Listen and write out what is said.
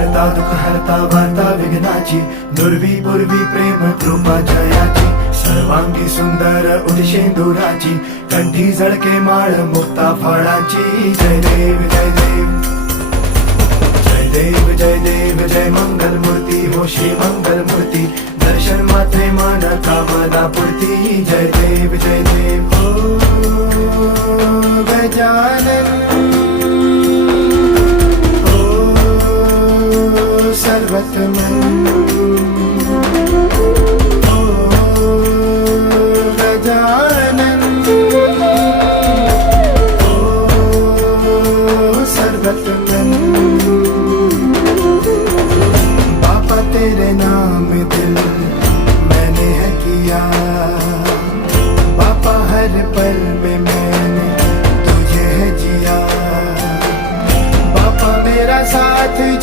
टळता दुःख हरता वार्ता विघ्नाची, दुर्वी पूर्वी प्रेम कृपा जयाची, सर्वांगी सुंदर उदिशेंदुराची, कंठी झळके माळ मुक्ता फळाची. जय देव जय देव जय देव जय देव जय मंगल मूर्ती हो श्री मंगल मूर्ती, दर्शन मात्रे मन कामना पूर्ती. जय देव हो गजानन सर्वतमन